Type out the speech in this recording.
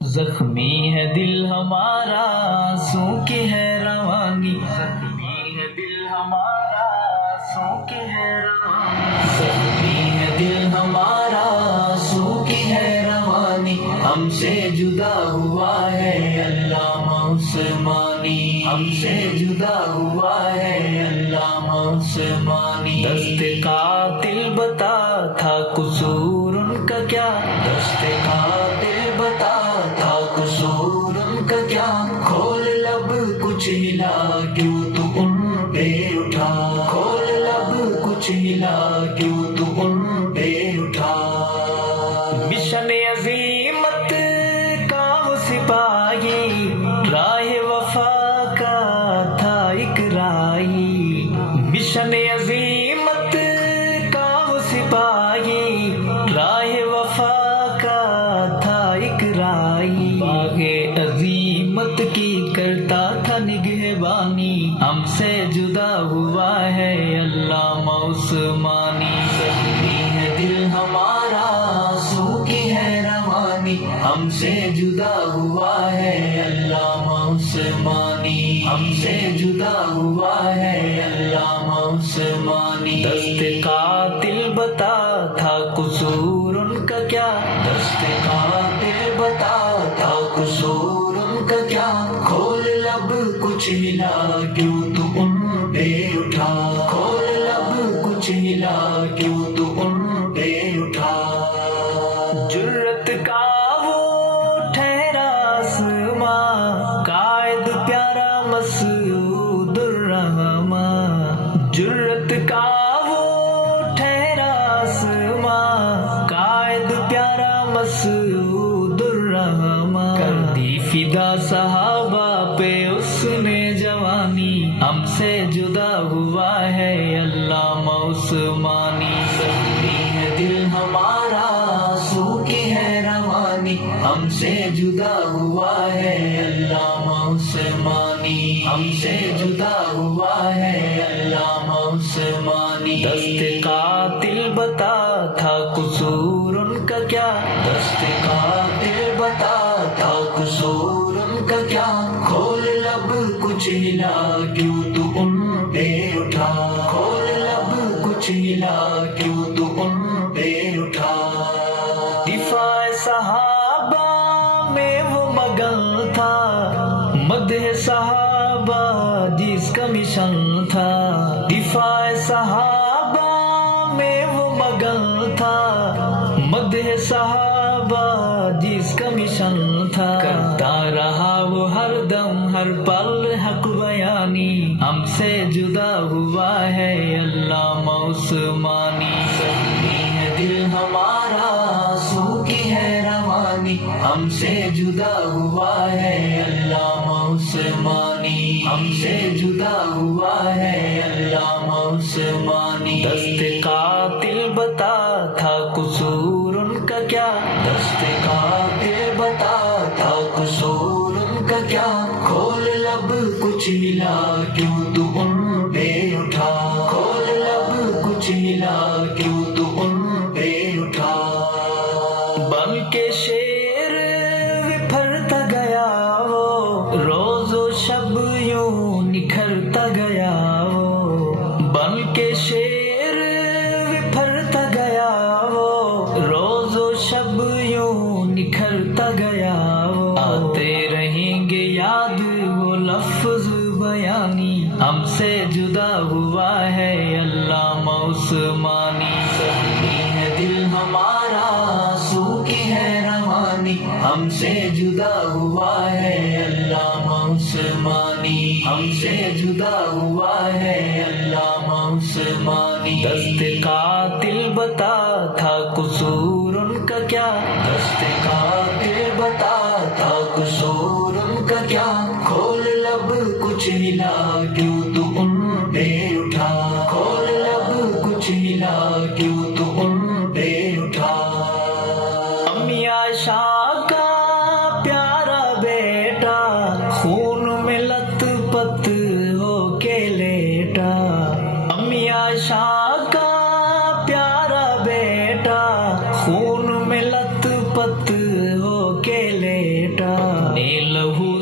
زخمی ہے دل ہمارا آنسو کی ہے روانی، زخمی ہے دل ہمارا آنسو کی ہے روانی، زخمی ہے دل ہمارا آنسو کی ہے روانی، ہم سے جدا ہوا ہے علامہ عثمانی، ہم سے جدا ہوا ہے علامہ عثمانی، دست قاتل بتا تھا قصور ان کا کیا، دست قاتل بتا تھا قصور ان کا کیا، کھول لب کچھ ملا کیوں تو ان پہ اٹھا، کھول لب کچھ ملا کیوں تو ان پہ اٹھا، مشن عظیمت کا وہ سپاہی، راہ وفا کا تھا ایک راہی، مشن عظیمت کا وہ سپاہی، راہ وفا کا تھا ایک راہی، باغ عظیمت کی کرتا تھا نگہبانی، ہم سے جدا ہوا ہے علامہ عثمانی، زخمی ہے دل ہمارا آنسو کی ہے روانی، ہم سے جدا ہوا ہے علامہ عثمانی، ہم سے جدا ہوا ہے علامہ عثمانی، دست قاتل بتا تھا قصور ان کا کیا، دست قاتل بتا تھا قصور ان کا کیا، کھول لب کچھ ملا کیوں تو ان پہ اٹھا، کھول لب کچھ ملا کیوں تو ان پہ اٹھا، جرت کا وہ ٹھہرا آسماں، قائد پیارا مسعود الرحماں، جرت کا وہ ٹھہرا آسماں، قائد پیارا مسعود الرحماں، کر دی فدا صحابہ پہ اس نے جوانی، ہم سے جدا ہوا ہے علامہ عثمانی، زخمی ہے دل ہمارا آنسو کی ہے روانی، ہم سے جدا ہوا ہے علامہ عثمانی، ہم سے جدا ہوا ہے علامہ عثمانی، دست قاتل بتا تھا قصور ان کا کیا، دست قاتل بتا تھا قصور ان کا کیا، کھول لب کچھ ملا کیوں تو ان پہ اٹھا، کھول لب کچھ ملا کیوں تو ان پہ اٹھا، دفاع صحابہ میں وہ مگن تھا، مدح صحابہ جس کا مشن تھا، دفاع صحابہ میں وہ مگن تھا، مدح صحابہ جس کا مشن تھا، کرتا رہا وہ ہر دم ہر پل حق بیانی، ہم سے جدا ہوا ہے علامہ عثمانی، زخمی ہے دل ہمارا آنسو کی ہے روانی، ہم سے جدا ہوا ہے علامہ عثمانی، ہم سے جدا ہوا ہے علامہ عثمانی، دست قاتل بتا تھا قصور ان کا کیا، دست قاتل بتا تھا قصور ان کا کیا، کھول لب کچھ ملا کیوں تو ان پہ اٹھا، کھول لب کچھ ملا کیوں تو ان پہ اٹھا، بن کے شیر بپھرتا گیا وہ، روز و شب یوں نکھرتا گیا وہ، بن کے شیر بپھرتا گیا وہ، روز و شب یوں نکھرتا گیا وہ، آتے رہیں گے یاد وہ لفظ بیانی، ہم سے جدا ہوا ہے علامہ عثمانی، زخمی ہے دل ہمارا آنسو کی ہے روانی، ہم سے جدا ہوا ہے علامہ عثمانی، ہم سے جدا ہوا ہے علامہ عثمانی، دست قاتل بتا تھا قصور ان کا کیا، دست قاتل بتا تھا قصور ان کا کیا، کھول لب کچھ ملا کیوں تو ان پہ اٹھا، کھول لب کچھ ملا کیوں تو ان پہ اٹھا، امی عائشہ کا پیارا بیٹا خون میں لت پت ہو کے لیٹا، امی عائشہ کا پیارا بیٹا خون